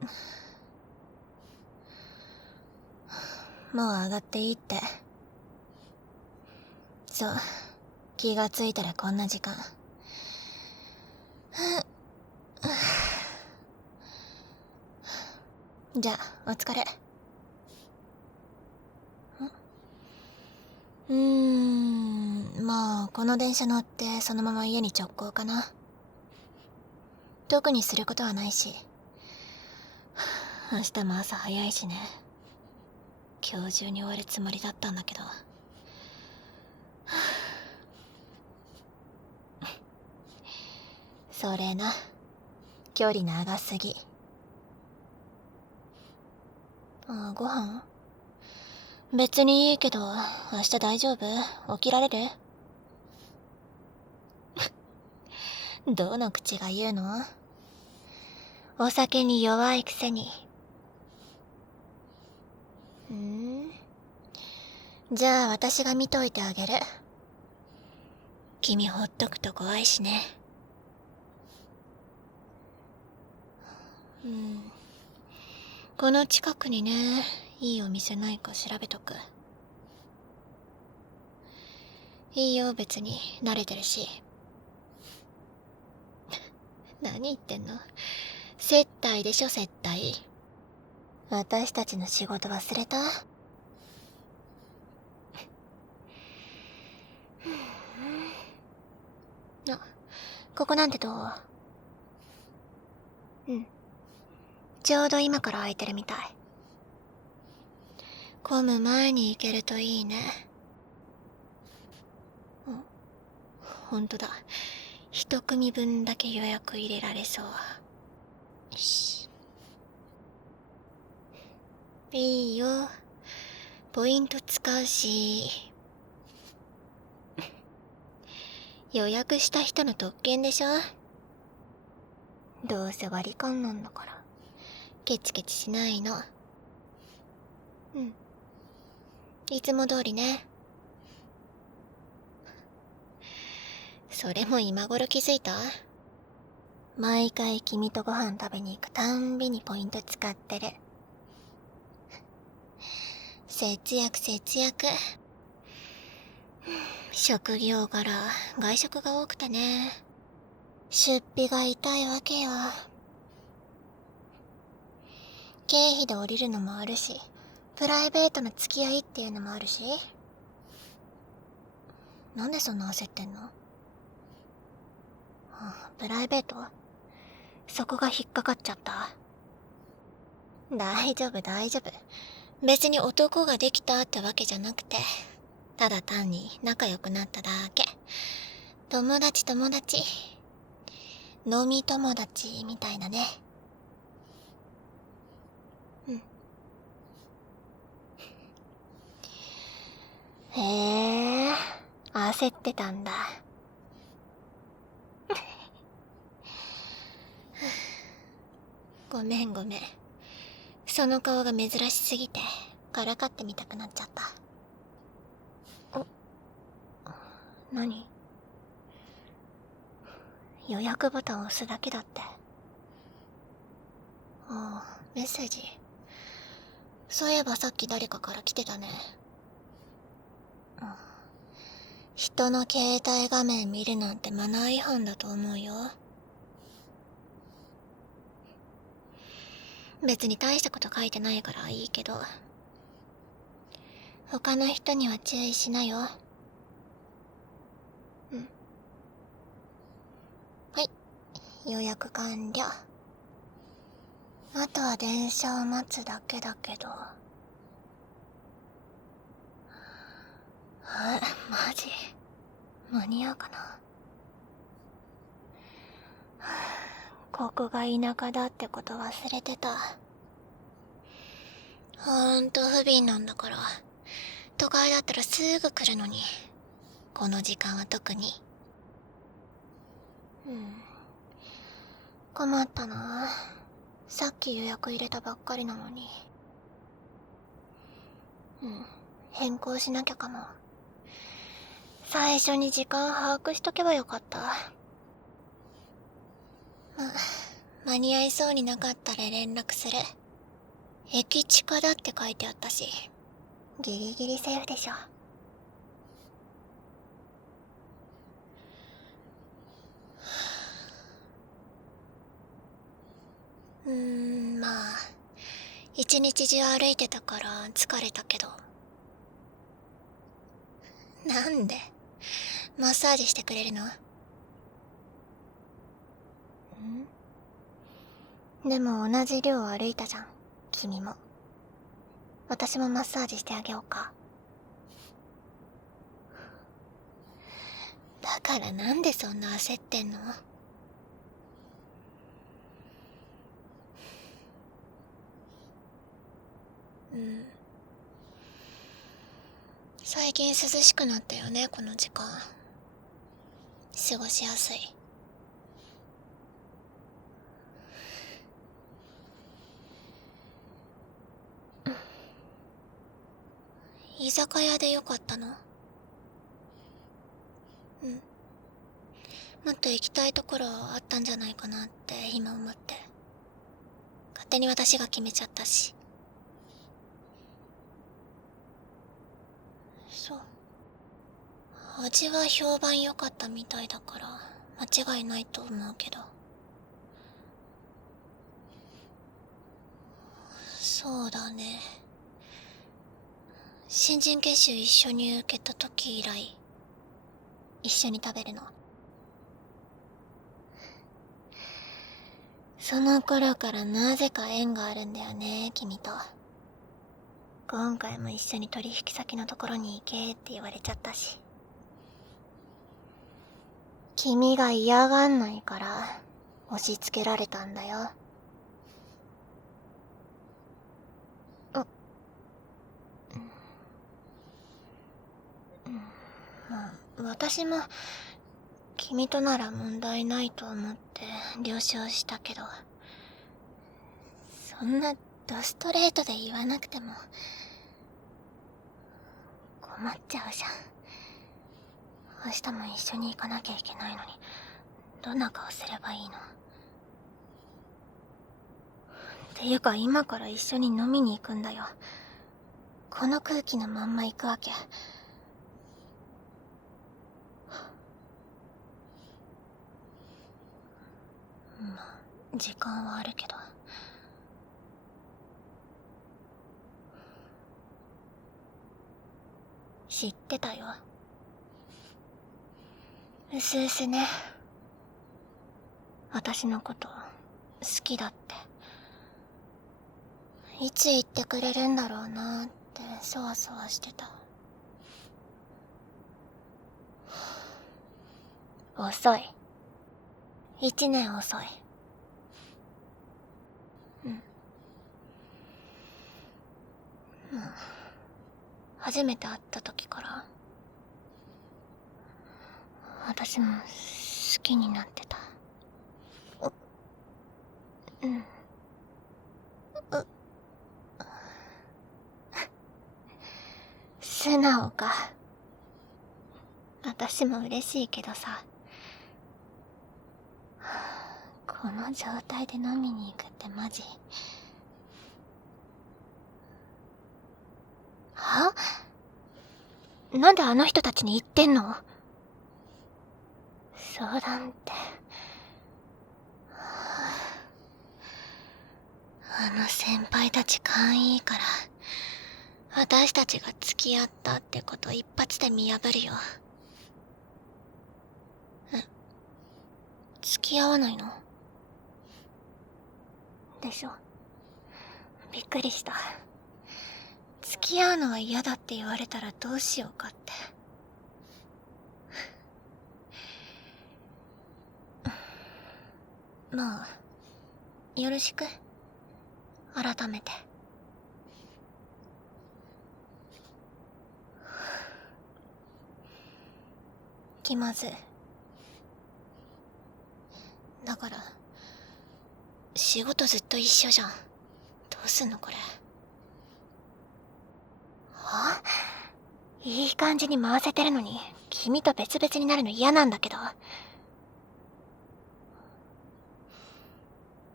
もう上がっていいって。そう、気がついたらこんな時間。じゃあお疲れ。まあこの電車乗ってそのまま家に直行かな。特にすることはないし、明日も朝早いしね。今日中に終わるつもりだったんだけど。それな、距離長すぎ。ご飯別にいいけど、明日大丈夫？起きられる？どの口が言うの？お酒に弱いくせに。じゃあ私が見といてあげる。君ほっとくと怖いしね。この近くにね、いいお店ないか調べとく。いいよ別に、慣れてるし。何言ってんの？接待でしょ、接待。私たちの仕事忘れた？ここなんてどう？ちょうど今から空いてるみたい。混む前に行けるといいね。ほんとだ。一組分だけ予約入れられそう。よし。いいよ。ポイント使うし。予約した人の特権でしょ？どうせ割り勘なんだから。ケチケチしないの。いつも通りね。それも今頃気づいた？毎回君とご飯食べに行くたんびにポイント使ってる。節約節約。職業柄外食が多くてね。出費が痛いわけよ。経費で降りるのもあるし、プライベートの付き合いっていうのもあるし。なんでそんな焦ってんの？プライベート？そこが引っかかっちゃった。大丈夫大丈夫。別に男ができたってわけじゃなくて、ただ単に仲良くなっただけ。友達友達。飲み友達みたいなね。へえ、焦ってたんだ。ごめんごめん。その顔が珍しすぎて、からかってみたくなっちゃった。何？予約ボタンを押すだけだって。メッセージ。そういえばさっき誰かから来てたね。人の携帯画面見るなんてマナー違反だと思うよ。別に大したこと書いてないからいいけど、他の人には注意しなよ。はい、予約完了。あとは電車を待つだけだけど。マジ間に合うかな。ここが田舎だってこと忘れてた。ほんと不憫なんだから。都会だったらすぐ来るのに、この時間は特に。困ったな。さっき予約入れたばっかりなのに。変更しなきゃかも。最初に時間把握しとけばよかった。間に合いそうになかったら連絡する。駅近だって書いてあったし、ギリギリセーフでしょ。まあ一日中歩いてたから疲れたけど。なんでマッサージしてくれるの？でも同じ量歩いたじゃん、君も。私もマッサージしてあげようか。だからなんでそんな焦ってんの？最近涼しくなったよね、この時間。過ごしやすい。居酒屋でよかったの？もっと行きたいところあったんじゃないかなって今思って。勝手に私が決めちゃったし。そう。味は評判良かったみたいだから間違いないと思うけど。そうだね。新人研修一緒に受けた時以来一緒に食べるの。その頃からなぜか縁があるんだよね、君と。今回も一緒に取引先のところに行けって言われちゃったし。君が嫌がんないから押し付けられたんだよ。私も君となら問題ないと思って了承したけど、そんなドストレートで言わなくても困っちゃうじゃん。明日も一緒に行かなきゃいけないのにどんな顔すればいいの？っていうか今から一緒に飲みに行くんだよ。この空気のまんま行くわけ？まあ時間はあるけど。知ってたよ。うすうすね。私のこと好きだって。いつ言ってくれるんだろうなってそわそわしてた。遅い。1年遅い。初めて会った時から私も好きになってた。素直か。私も嬉しいけどさ、この状態で飲みに行くってマジ。は？なんであの人たちに言ってんの？相談って。あの先輩たち勘いいから、私たちが付き合ったってこと一発で見破るよ。付き合わないの？でしょ。びっくりした。付き合うのは嫌だって言われたらどうしようかって。まあよろしく、改めて。気まずい。だから仕事ずっと一緒じゃん。どうすんのこれ。は？いい感じに回せてるのに君と別々になるの嫌なんだけど。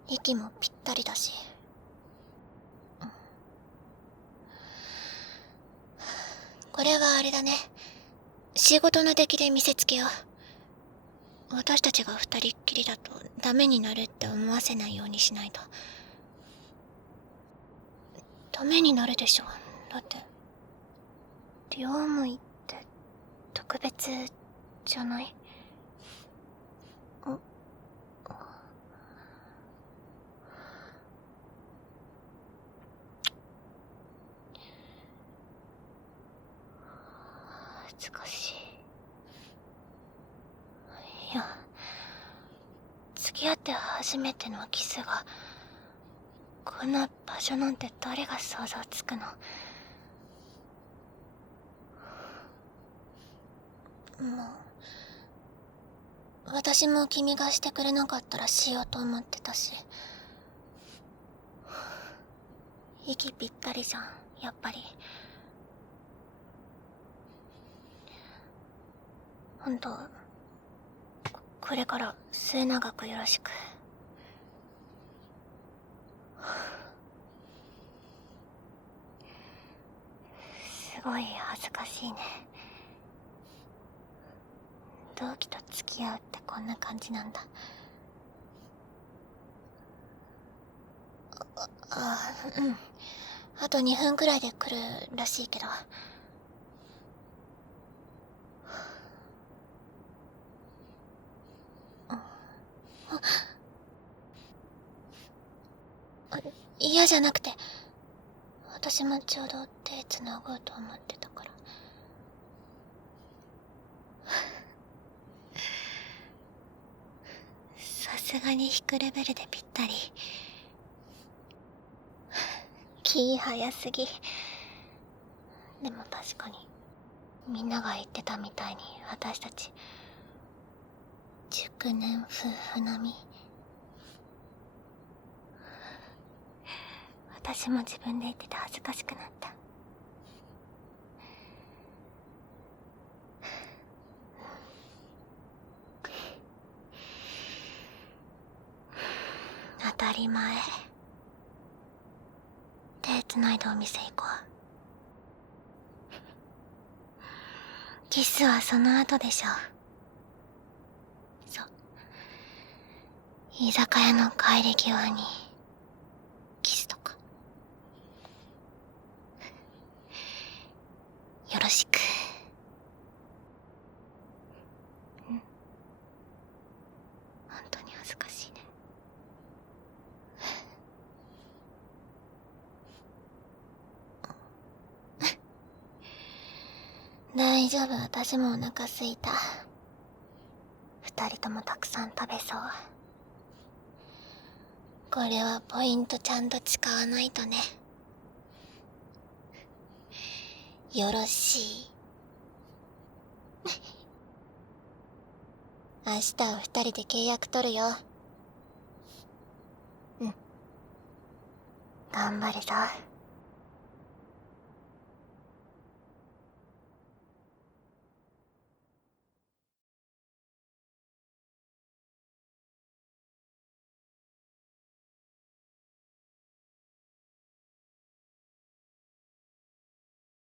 息もぴったりだし。これはあれだね。仕事の出来で見せつけよう。私たちが二人っきりだとダメになるって思わせないようにしないと。ダメになるでしょ。だって両思いって特別じゃない？恥ずかしい。いや、付き合って初めてのキスがこんな場所なんて誰が想像つくの？もう私も君がしてくれなかったらしようと思ってたし。息ぴったりじゃん、やっぱり。ほんと、これから末永くよろしく。すごい恥ずかしいね。同期と付き合うってこんな感じなんだ。うん。あと2分くらいで来るらしいけど。嫌じゃなくて、私もちょうど手繋ごうと思ってたから。さすがに引くレベルでぴったり。気早すぎ。でも確かにみんなが言ってたみたいに私たち熟年夫婦並み。私も自分で言ってて恥ずかしくなった。当たり前。手繋いでお店行こう。キスはその後でしょ。そう。居酒屋の帰り際にキスとか。よろしく。本当に恥ずかしいね。大丈夫、私もお腹すいた。二人ともたくさん食べそう。これはポイントちゃんと使わないとね。よろしい。明日は二人で契約取るよ。うん。頑張るぞ。